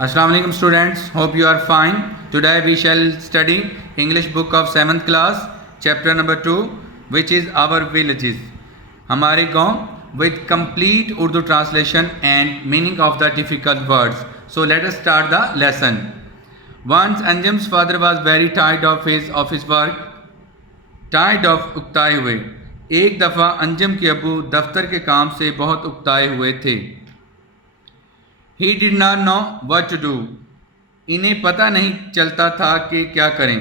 Assalamu alaikum students, hope you are fine. Today we shall study English book of 7th class, chapter number 2, which is our villages. हमारे गाँव with complete Urdu translation and meaning of the difficult words. So let us start the lesson. Once Anjum's father was very tired of his office work, tired of उकताए हुए. एक दफ़ा अंजम के अबू दफ्तर के काम से बहुत उकताए हुए थे. He did not know what to do. इन्हें पता नहीं चलता था कि क्या करें.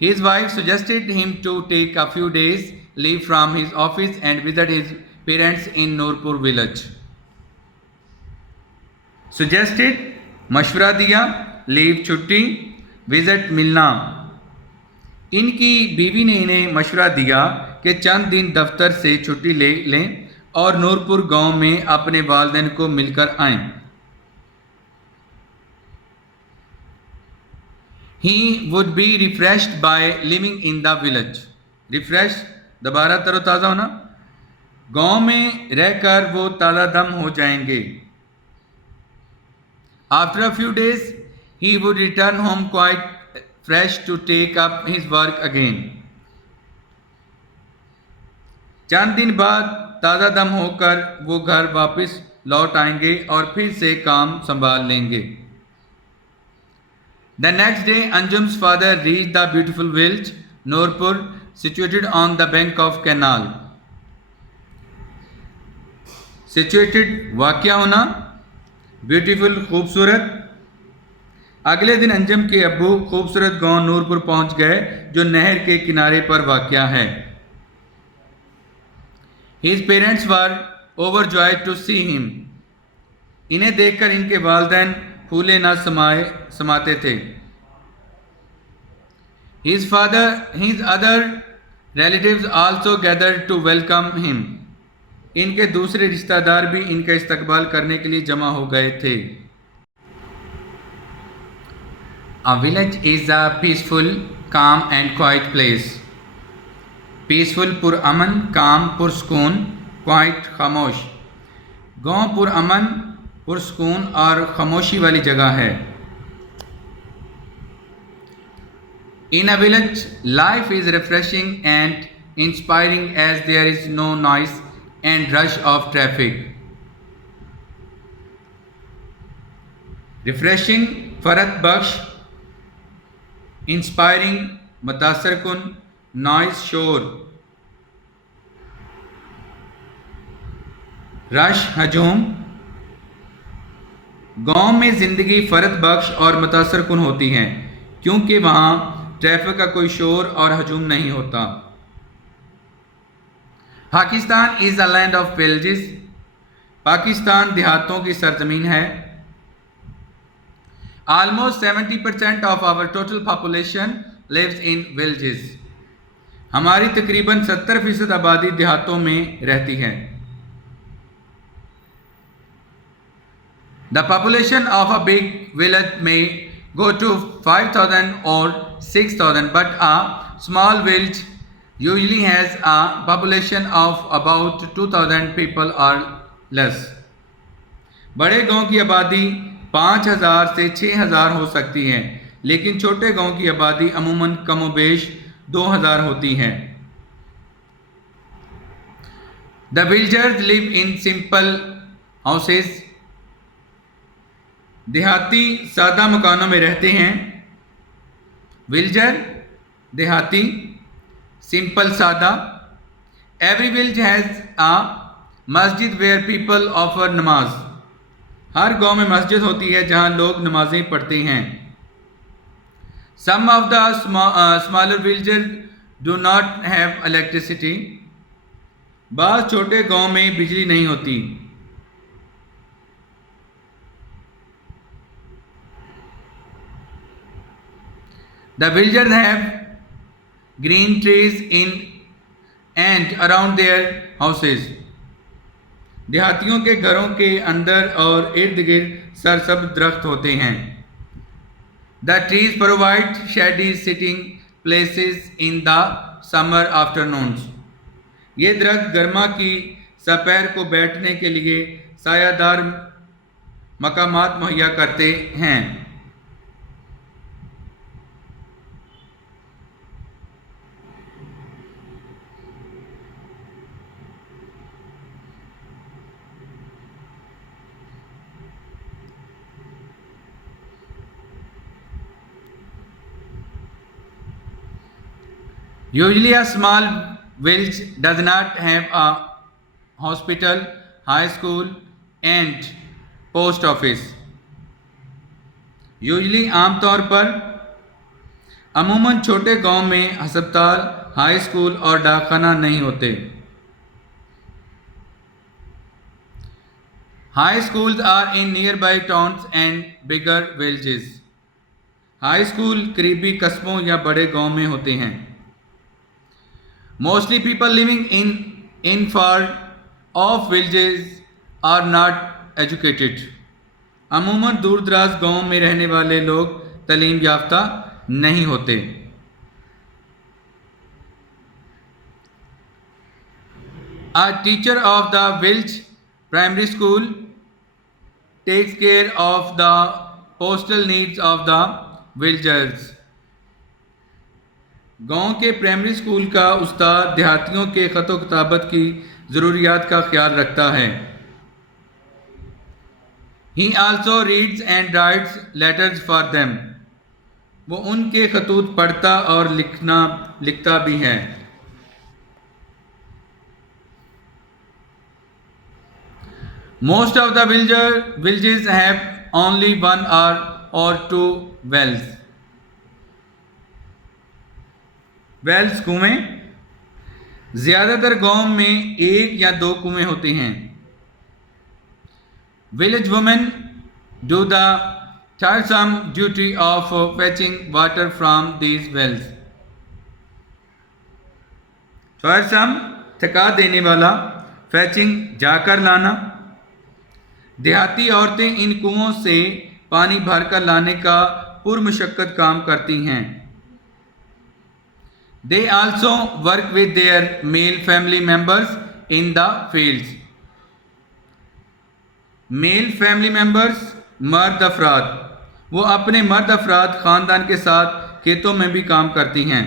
His wife suggested him to take a few days leave from his office and visit his parents in Nurpur village. Suggested मशवरा दिया, लीव छुट्टी, विजिट मिलना. इनकी बीवी ने इन्हें मशवरा दिया कि चंद दिन दफ्तर से छुट्टी ले लें और नूरपुर गांव में अपने वालिदैन को मिलकर आएं. He would be refreshed by living in the village. Refresh दोबारा तरोताज़ा होना. गांव में रहकर वो ताज़ा दम हो जाएंगे. After a few days, he would return home quite fresh to take up his work again. चंद दिन बाद ताज़ा दम होकर वो घर वापस लौट आएंगे और फिर से काम संभाल लेंगे. The next day, Anjum's father reached the beautiful village, Nurpur, situated on the bank of canal. Situated वाक़या होना, beautiful खूबसूरत. अगले दिन अंजम के अब्बू खूबसूरत गांव नूरपुर पहुंच गए जो नहर के किनारे पर वाक़या है. His parents were overjoyed to see him. इन्हें देखकर इनके वालिदैन फूले न समाते थे. His other relatives also gathered to welcome him. इनके दूसरे रिश्तेदार भी इनका इस्तकबाल करने के लिए जमा हो गए थे. A village is a peaceful, calm and quiet place. Peaceful पुरअमन, काम पुरसकून, क्वाइट खामोश. गाँव पुरअमन, पुरसकून और खामोशी वाली जगह है. In a village, life is refreshing and inspiring as there is no noise and rush of traffic. Refreshing, फरत बख्श, इंस्पायरिंग, मुतासर कुन, नॉइज शोर, रश हजूम. गांव में ज़िंदगी फ़रत बख्श और मुतासर कुन होती हैं क्योंकि वहाँ ट्रैफिक का कोई शोर और हजूम नहीं होता. Pakistan is a land of villages. Pakistan देहातों की सरजमीन है. Almost 70% of our total population lives in villages. हमारी तकरीबन 70% आबादी देहातों में रहती है. The population of a big village may go to 5,000 or 6,000, but a small village usually has a population of about 2,000 people or less. बड़े गांव की आबादी 5,000 से 6,000 हो सकती है, लेकिन छोटे गांव की आबादी अमूमन कमोबेश 2,000 होती हैं. The villagers live in simple houses. देहाती सादा मकानों में रहते हैं. विलेजर देहाती, सिंपल सादा. Every village has a masjid where people offer नमाज. हर गांव में मस्जिद होती है जहां लोग नमाजें पढ़ते हैं. Some of the smaller villages do not have electricity. बाज़ छोटे गांव में बिजली नहीं होती. The villagers have green trees in and around their houses. देहातियों के घरों के अंदर और इर्द गिर्द सरसब्ज़ दरख्त होते हैं. The trees provide shady sitting places in the summer afternoons. ये दरख्त गर्मा की दोपहर को बैठने के लिए सायादार मकामात मुहैया करते हैं। Usually a small village does not have a hospital, high school and post office. Usually आमतौर पर अमूमन छोटे गांव में अस्पताल, हाई स्कूल और डाकखाना नहीं होते। High schools are in nearby towns and bigger villages. High school करीबी कस्बों या बड़े गांव में होते हैं। Mostly people living in far off villages are not educated. अमूमन दूर दराज गांव में रहने वाले लोग तालीम याफ्ता नहीं होते। A teacher of the village primary school takes care of the postal needs of the villagers. गांव के प्राइमरी स्कूल का उस्ताद देहातियों के ख़त किताबत की ज़रूरियात का ख्याल रखता है। He also reads and writes letters for them. वो उनके खतूत पढ़ता और लिखता भी है। Most of the villages have only one or two wells. Wells कुएं, ज़्यादातर गांव में एक या दो कुएं होते हैं। Village women do the tiresome duty of fetching water from these wells. tiresome थका देने वाला, fetching जाकर लाना। देहाती औरतें इन कुओं से पानी भरकर लाने का पुरमशक्कत काम करती हैं। They also work with their male family members in the fields. Male family members मर्द अफराद, वो अपने मर्द अफराद ख़ानदान के साथ खेतों में भी काम करती हैं।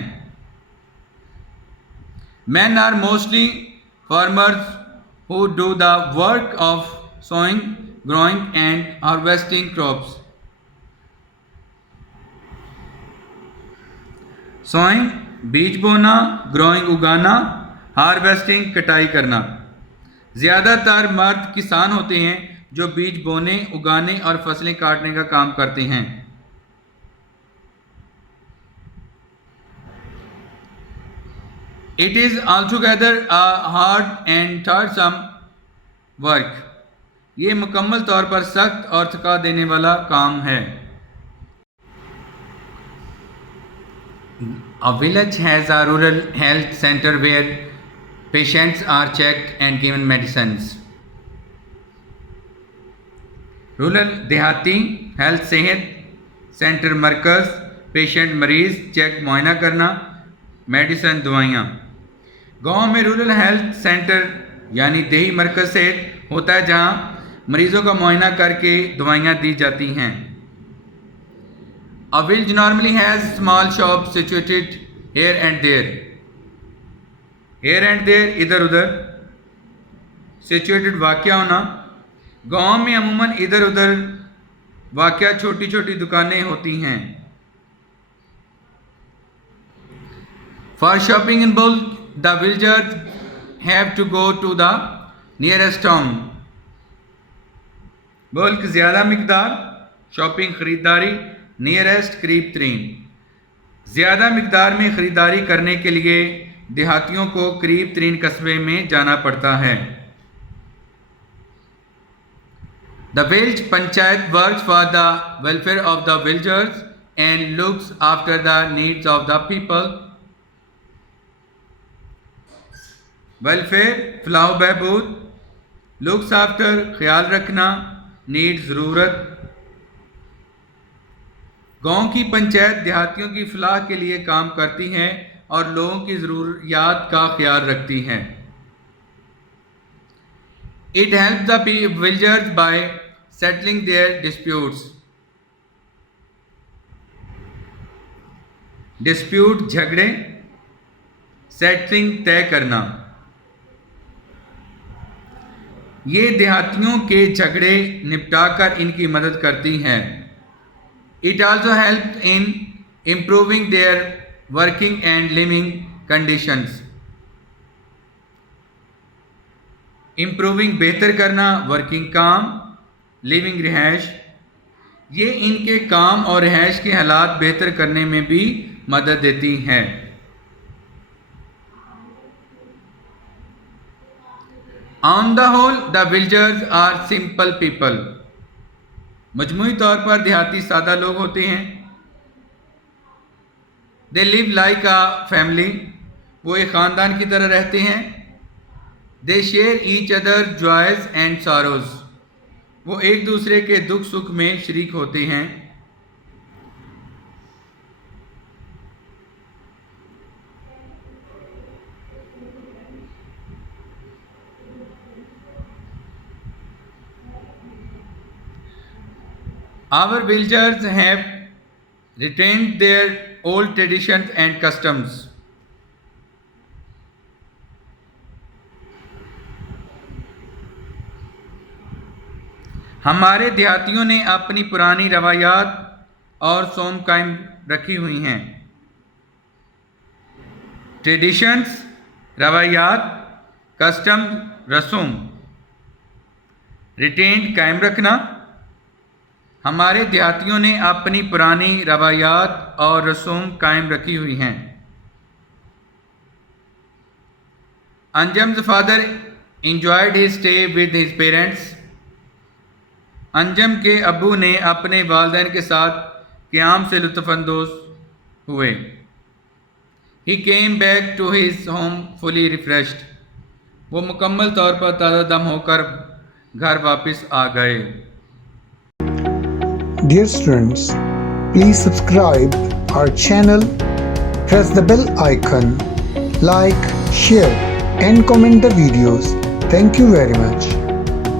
Men are mostly farmers who do the work of sowing, growing and harvesting crops. Sowing बीज बोना, ग्रोइंग उगाना, हार्वेस्टिंग कटाई करना। ज़्यादातर मर्द किसान होते हैं जो बीज बोने, उगाने और फसलें काटने का काम करते हैं। It is altogether a hard and tiresome work. ये मुकम्मल तौर पर सख्त और थका देने वाला काम है। A village has a rural health center where patients are checked and given medicines. Rural देहाती हेल्थ सेहत सेंटर मरकज़, पेशेंट मरीज़ चेक मुआयना करना, मेडिसन दवाइयाँ। गांव में रूरल हेल्थ सेंटर यानी देही मरकज़ सेहत होता है जहां मरीज़ों का मुआयना करके दवाइयाँ दी जाती हैं। A village normally has small shops situated here and there. Here and there इधर उधर, situated वाक़या होना। गांव में अमूमन इधर उधर वाक़या छोटी छोटी दुकानें होती हैं। For shopping in bulk, the villagers have to go to the nearest town. bulk ज़्यादा मिकदार, शॉपिंग खरीदारी, नियरेस्ट करीब तरीन। ज़्यादा मिकदार में ख़रीदारी करने के लिए देहातियों को करीब तरीन कस्बे में जाना पड़ता है। The village panchayat works for the welfare of the villagers and looks after the needs of the people. Welfare फलाह बहबूद, लुक्स आफ्टर ख्याल रखना, नीड ज़रूरत। गांव की पंचायत देहातियों की फलाह के लिए काम करती है और लोगों की ज़रूरियात का ख्याल रखती है। It helps the villagers by settling their disputes. Dispute झगड़े, settling तय करना। ये देहातियों के झगड़े निपटाकर इनकी मदद करती हैं। It also helps in improving their working and living conditions. Improving बेहतर करना, working काम, living रिहाइश, ये इनके काम और रिहाइश के हालात बेहतर करने में भी मदद देती हैं। On the whole, the villagers are simple people. मजमूई तौर पर देहाती सादा लोग होते हैं। They live like a family. वो एक ख़ानदान की तरह रहते हैं। They share each other's joys and sorrows. वो एक दूसरे के दुख सुख में शरीक होते हैं। Our villagers have retained their old traditions and customs. हमारे देहातियों ने अपनी पुरानी रवायात और सोम कायम रखी हुई हैं। ट्रेडिशंस रवायात, कस्टम रसूम, रिटेन्ड कायम रखना। हमारे देहातियों ने अपनी पुरानी रवायात और रसूम कायम रखी हुई हैं। Anjum's father enjoyed his stay with his parents. Anjum के अब्बू ने अपने वालिदैन के साथ क़याम से लुत्फ़अंदोज़ हुए। He came back to his home fully refreshed. वो मुकम्मल तौर पर ताज़ा दम होकर घर वापस आ गए। Dear students, please subscribe our channel, press the bell icon, like, share and comment the videos. Thank you very much.